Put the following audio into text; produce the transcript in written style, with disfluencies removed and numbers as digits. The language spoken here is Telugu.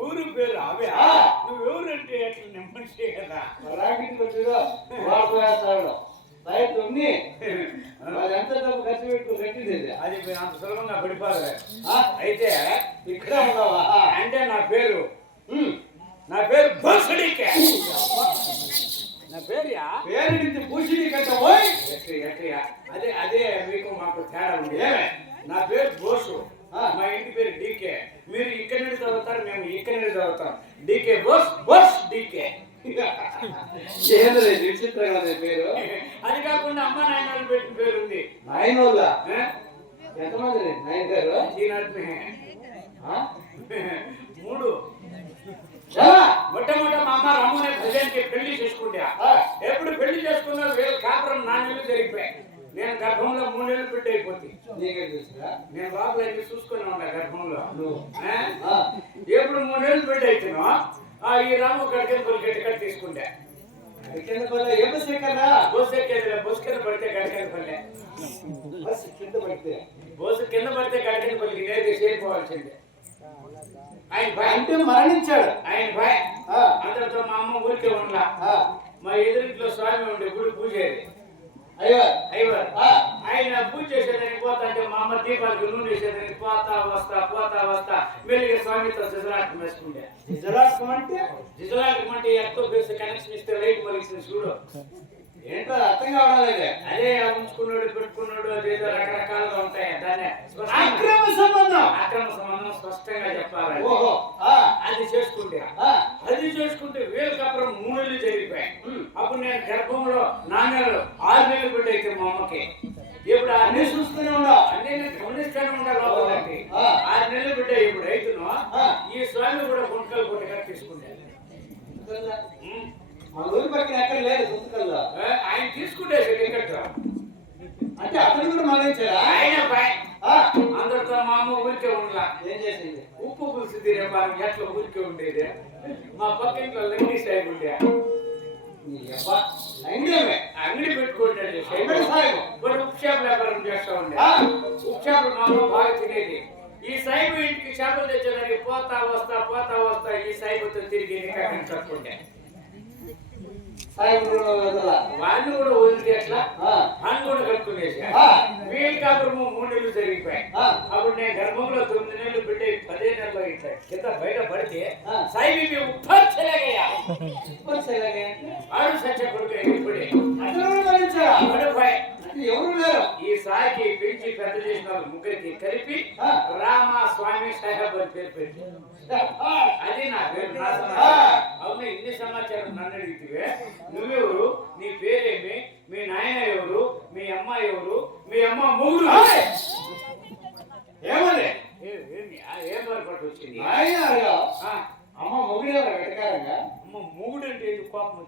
ఊరు పేరు అవే నువ్వెవరంటే ఎట్లా నెమ్మది కదా రైతు ఉంది ఎంత డబ్బు ఖర్చు పెట్టు కట్టింది అది అంత సులభంగా పడిపోదు అయితే ఇక్కడ ఉన్నావా అంటే నా పేరు నా పేరు బోసుడికే. నా పేరుయా పేరు నుంచి పూసిడి కంటే పోయి ఎట్లయా? అదే అదే మీకు మాకు తేడా ఉంది. నా పేరు బోసు, మా ఇంటి పేరు డీకే. మీరు ఇక్కడ నుండి చదువుతారు, మేము ఇక్కడ నుండి చదువుతాం. DK Bose, Bose DK. ఏదో విచిత్రంగా ఉంది పేరు. అది కాకుండా అమ్మ నాయనలు పెట్టిన పేరు ఉంది. నాయనోళ్ళ ఎంతమంది నాయన గారు? మూడు. మొట్టమొదట మా అమ్మ రమ్మనే ప్రజెంట్కి పెళ్లి చేసుకుంటా. ఎప్పుడు పెళ్లి చేసుకున్నా వీళ్ళ కాపురం 4 నెలలు జరిగిపోయాయి. నేను గర్భంలో 3 నెలలు బిడ్డ అయిపోతుంది. నేను లోపల వెళ్ళి చూసుకుని ఉన్నా గర్భంలో. ఎప్పుడు 3 నెలలు బిడ్డ అవుతున్నా ఈ రాము గడికని గట్టి తీసుకుంటా. ఏ బస్ ఎక్కడా? బస్సు ఎక్కేది బస్సు కింద పడితే గడికని పల్లె. బస్ కింద పడితే బస్సు కింద పడితే గడికని పల్లికి నేరుగా చేరిపోవాల్సిందే. ఆయన భయ అంటే మరణించాడు. ఆయన భయ అందరితో మా అమ్మ ఊరికే ఉండలా. మా ఎదురింట్లో స్వామి ఉండే గుడి పూజేది అయ్యో ఆయన పూజ చేసేదానికి పోతా అంటే మా అమ్మ దీపాలకు నూనె వేసేదానికి పోతా వస్తా మెల్లిగా స్వామితో జిజలాటం వేసుకుంటే. జిజలాటం అంటే ఎంతో బేసి కనెక్షన్ ఇస్తే లైట్ మలిసింది చూడు. ఏంటో అర్థం కావడం లేదు. అదే ఉంచుకున్నాడు పెట్టుకున్నాడు అదేదో రకరకాలుగా ఉంటాయి. దాన్ని అక్రమ సంబంధం స్పష్టంగా చెప్పాలి. ఓహో అది చేసుకుంటే వీళ్ళకి అప్పుడు 3 నెలలు జరిగిపోయాయి. అప్పుడు నేను గర్భంలో 4 నెలలు 6 నెలలు బిడ్డ అయితే మా అమ్మకి. ఇప్పుడు అన్ని చూస్తూనే ఉన్నావు. అన్ని గమనిస్తూనే ఉండాలి. 6 నెలలు బిడ్డ ఇప్పుడు రైతును ఈ స్వామి కూడా గుంటలు కొట్టుగా తీసుకుంటాను. మన ఊరి పక్కన ఎక్కడ లేదు గుంతకల్లో. ఆయన తీసుకుంటే టికెట్ అంటే అతను కూడా మరణించారా? ఆయన అందరితో మా అమ్మ ఊరికే ఉండలా. ఏం చేసింది? ఉప్పు పులుసు తినే మనం ఎట్లా ఊరికే ఉండేది. మా పక్కింట్లో లంగి సాయి ఉండే అంగడి పెట్టుకుంటాడు. ఉప్పు చేపల వ్యాపారం చేస్తా ఉండే. ఉప్పు చేపలు మా అమ్మ బాగా తినేది. ఈ సాయిబు ఇంటికి చేపలు తెచ్చేదానికి పోతా వస్తా ఈ సాయిబుతో తిరిగి కట్టుకుంటే వాళ్ళు కూడా వదిలితే ఎట్లా అని కూడా కట్టుకునేసి వీళ్ళకి అప్పుడు 3 నెలలు జరిగిపోయాయి. అప్పుడు నేను గర్భంలో 9 నెలలు బిడ్డ 10 నెలలు ఇట్లా కింద బయట పడితే సాయిబీ ఆడు సత్య కొడుకు ఇప్పుడే ఎవరు లేరు. ఈ సాయికి పెంచి పెద్ద చేసిన వాళ్ళు ముగ్గురికి కలిపి రామ స్వామి సాహెబ్ అని పేరు పెట్టి అది నా పేరు. అవును ఇన్ని సమాచారం నన్ను అడిగితే నువ్వెవరు, నీ పేరేమి, మీ నాయన ఎవరు, మీ అమ్మ ఎవరు, మీ అమ్మ మొగుడు ఏమని ఏం పొరపాటు వచ్చింది? అమ్మ మొగుడు ఎవరు వెటకారంగా? అమ్మ మొగుడు అంటే కోపం